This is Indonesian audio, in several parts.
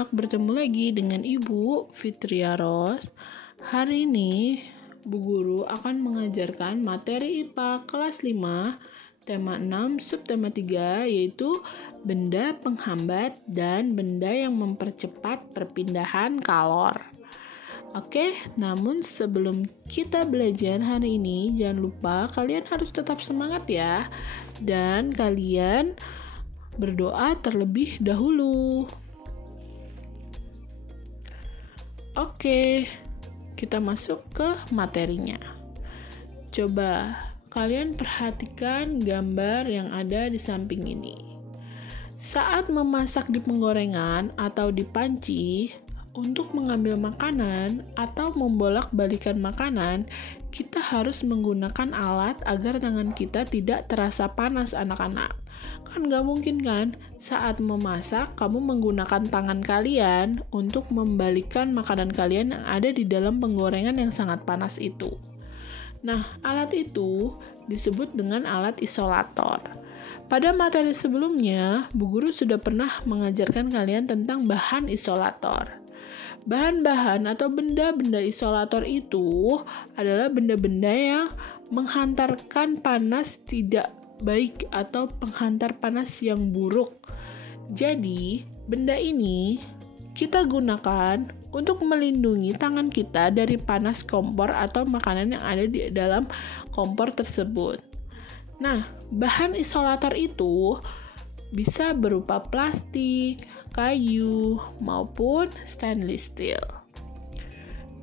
anak-anak, bertemu lagi dengan Ibu Fitria Ros. Hari ini Bu Guru akan mengajarkan materi IPA kelas 5, tema 6, subtema 3, yaitu benda penghambat dan benda yang mempercepat perpindahan kalor. Oke, namun sebelum kita belajar hari ini, jangan lupa kalian harus tetap semangat ya. Dan kalian berdoa terlebih dahulu. Oke, kita masuk ke materinya. Coba kalian perhatikan gambar yang ada di samping ini. Saat memasak di penggorengan atau di panci, untuk mengambil makanan atau membolak-balikan makanan, kita harus menggunakan alat agar tangan kita tidak terasa panas, anak-anak. Kan gak mungkin kan, saat memasak, kamu menggunakan tangan kalian untuk membalikkan makanan kalian yang ada di dalam penggorengan yang sangat panas itu. Nah, alat itu disebut dengan alat isolator. Pada materi sebelumnya, Bu Guru sudah pernah mengajarkan kalian tentang bahan isolator. Bahan-bahan atau benda-benda isolator itu adalah benda-benda yang menghantarkan panas tidak baik atau penghantar panas yang buruk. Jadi, benda ini kita gunakan untuk melindungi tangan kita dari panas kompor atau makanan yang ada di dalam kompor tersebut. Nah, bahan isolator itu bisa berupa plastik, kayu, maupun stainless steel.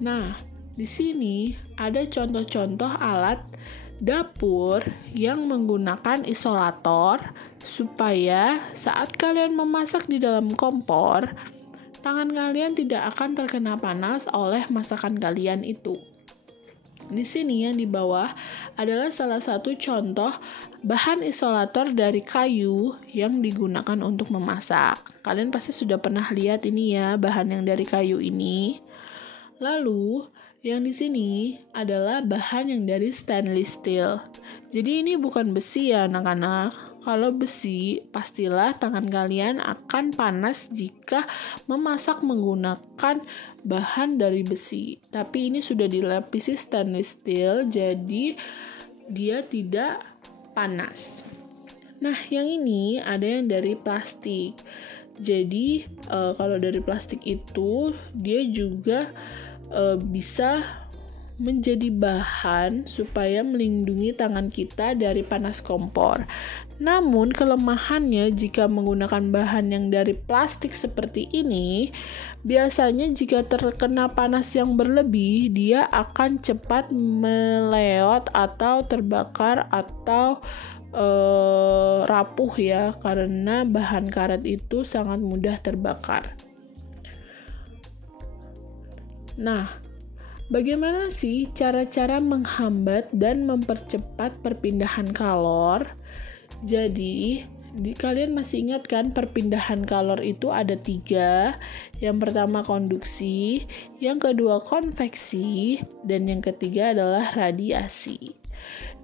Nah, di sini ada contoh-contoh alat dapur yang menggunakan isolator supaya saat kalian memasak di dalam kompor, tangan kalian tidak akan terkena panas oleh masakan kalian itu. Di sini yang di bawah adalah salah satu contoh bahan isolator dari kayu yang digunakan untuk memasak. Kalian pasti sudah pernah lihat ini ya, bahan yang dari kayu ini. Lalu, yang di sini adalah bahan yang dari stainless steel. Jadi ini bukan besi ya anak-anak. Kalau besi, pastilah tangan kalian akan panas jika memasak menggunakan bahan dari besi. Tapi ini sudah dilapisi stainless steel, jadi dia tidak panas. Nah, yang ini ada yang dari plastik. Jadi, kalau dari plastik itu, dia juga bisa menjadi bahan supaya melindungi tangan kita dari panas kompor. Namun kelemahannya jika menggunakan bahan yang dari plastik seperti ini, biasanya jika terkena panas yang berlebih, dia akan cepat meleot atau terbakar atau rapuh ya, karena bahan karet itu sangat mudah terbakar. Nah, bagaimana sih cara-cara menghambat dan mempercepat perpindahan kalor? Jadi, kalian masih ingat kan perpindahan kalor itu ada 3. Yang pertama konduksi, yang kedua konveksi, dan yang ketiga adalah radiasi.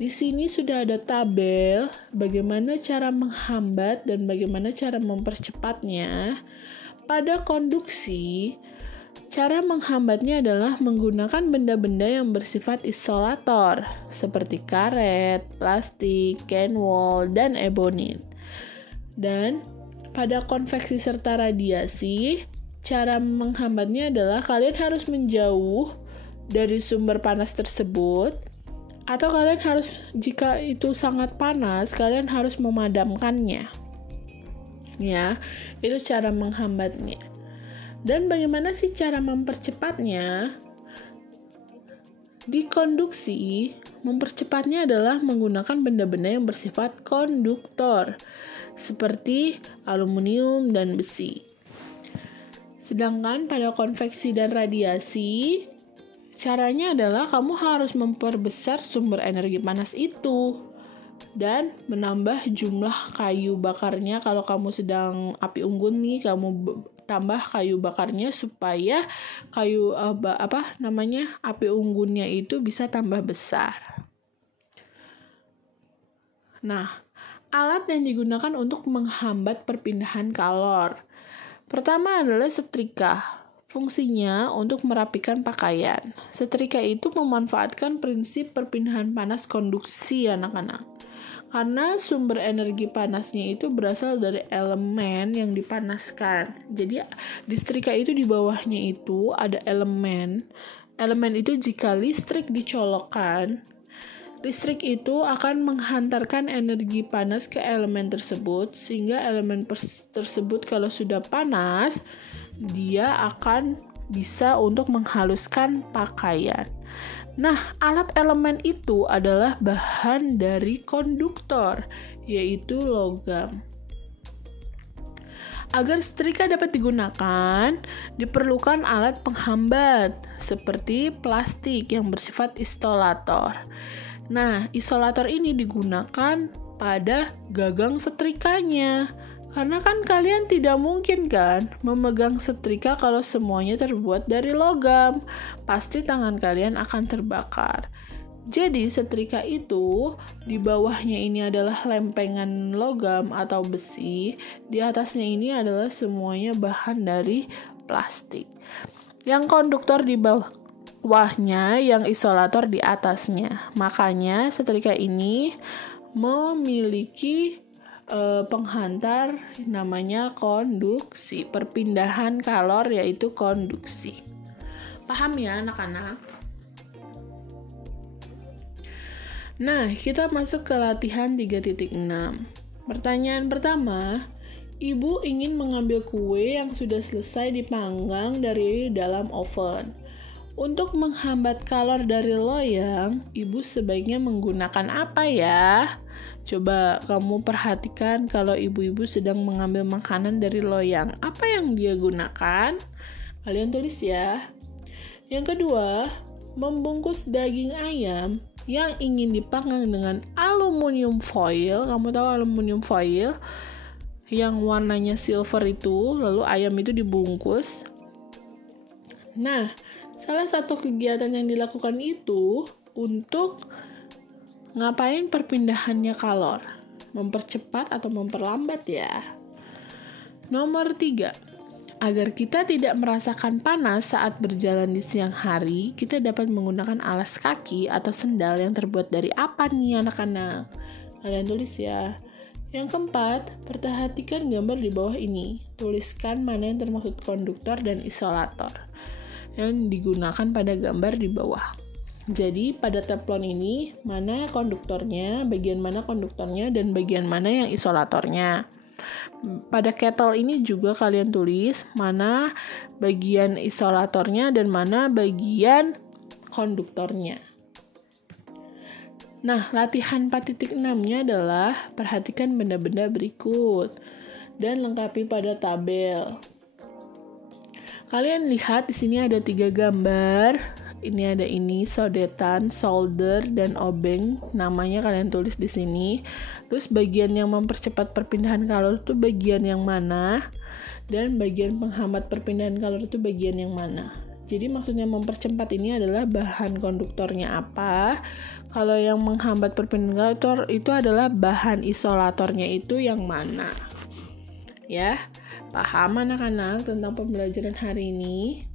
Di sini sudah ada tabel bagaimana cara menghambat dan bagaimana cara mempercepatnya. Pada konduksi, cara menghambatnya adalah menggunakan benda-benda yang bersifat isolator, seperti karet, plastik, can wall, dan ebonit. Dan pada konveksi serta radiasi, cara menghambatnya adalah kalian harus menjauh dari sumber panas tersebut, atau kalian harus, jika itu sangat panas, kalian harus memadamkannya. Ya, itu cara menghambatnya. Dan bagaimana sih cara mempercepatnya? Di konduksi, mempercepatnya adalah menggunakan benda-benda yang bersifat konduktor, seperti aluminium dan besi. Sedangkan pada konveksi dan radiasi, caranya adalah kamu harus memperbesar sumber energi panas itu dan menambah jumlah kayu bakarnya. Kalau kamu sedang api unggun nih, kamu tambah kayu bakarnya supaya api unggunnya itu bisa tambah besar. Nah, alat yang digunakan untuk menghambat perpindahan kalor. Pertama adalah setrika. Fungsinya untuk merapikan pakaian. Setrika itu memanfaatkan prinsip perpindahan panas konduksi anak-anak. Karena sumber energi panasnya itu berasal dari elemen yang dipanaskan. Jadi di setrika itu di bawahnya itu ada elemen. Elemen itu jika listrik dicolokkan, listrik itu akan menghantarkan energi panas ke elemen tersebut, sehingga elemen tersebut kalau sudah panas, dia akan bisa untuk menghaluskan pakaian. Nah, alat elemen itu adalah bahan dari konduktor, yaitu logam. Agar setrika dapat digunakan, diperlukan alat penghambat seperti plastik yang bersifat isolator. Nah, isolator ini digunakan pada gagang setrikanya. Karena kan kalian tidak mungkin kan memegang setrika kalau semuanya terbuat dari logam. Pasti tangan kalian akan terbakar. Jadi setrika itu di bawahnya ini adalah lempengan logam atau besi. Di atasnya ini adalah semuanya bahan dari plastik. Yang konduktor di bawahnya, yang isolator di atasnya. Makanya setrika ini memiliki penghantar namanya konduksi, perpindahan kalor yaitu konduksi. Paham ya anak-anak? Nah, kita masuk ke latihan 3.6. Pertanyaan pertama, ibu ingin mengambil kue yang sudah selesai dipanggang dari dalam oven. Untuk menghambat kalor dari loyang, ibu sebaiknya menggunakan apa ya? Coba kamu perhatikan kalau ibu-ibu sedang mengambil makanan dari loyang. Apa yang dia gunakan? Kalian tulis ya. Yang kedua, membungkus daging ayam yang ingin dipanggang dengan aluminium foil. Kamu tahu aluminium foil? Yang warnanya silver itu, lalu ayam itu dibungkus. Nah, salah satu kegiatan yang dilakukan itu untuk ngapain perpindahannya kalor? Mempercepat atau memperlambat ya? Nomor 3. Agar kita tidak merasakan panas saat berjalan di siang hari, kita dapat menggunakan alas kaki atau sendal yang terbuat dari apa nih anak-anak? Kalian tulis ya. Yang keempat, perhatikan gambar di bawah ini. Tuliskan mana yang termasuk konduktor dan isolator yang digunakan pada gambar di bawah. Jadi pada teflon ini mana konduktornya, bagian mana konduktornya, dan bagian mana yang isolatornya. Pada kettle ini juga kalian tulis mana bagian isolatornya dan mana bagian konduktornya. Nah, latihan 4.6-nya adalah perhatikan benda-benda berikut dan lengkapi pada tabel. Kalian lihat di sini ada 3 gambar. Ini ada sodetan, solder, dan obeng. Namanya kalian tulis di sini. Terus bagian yang mempercepat perpindahan kalor itu bagian yang mana? Dan bagian penghambat perpindahan kalor itu bagian yang mana? Jadi maksudnya mempercepat ini adalah bahan konduktornya apa? Kalau yang menghambat perpindahan kalor itu adalah bahan isolatornya itu yang mana? Ya, paham anak-anak tentang pembelajaran hari ini?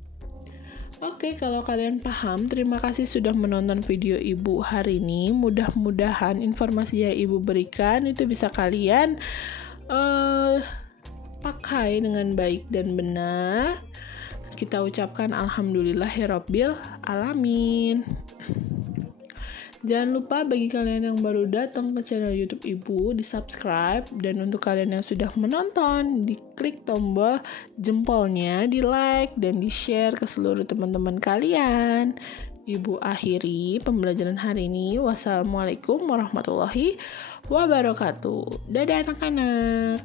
Oke, kalau kalian paham, terima kasih sudah menonton video Ibu hari ini. Mudah-mudahan informasi yang Ibu berikan itu bisa kalian pakai dengan baik dan benar. Kita ucapkan alhamdulillahirabbil alamin. Jangan lupa bagi kalian yang baru datang ke channel YouTube Ibu, di-subscribe, dan untuk kalian yang sudah menonton, diklik tombol jempolnya, di-like, dan di-share ke seluruh teman-teman kalian. Ibu akhiri pembelajaran hari ini. Wassalamualaikum warahmatullahi wabarakatuh. Dadah anak-anak.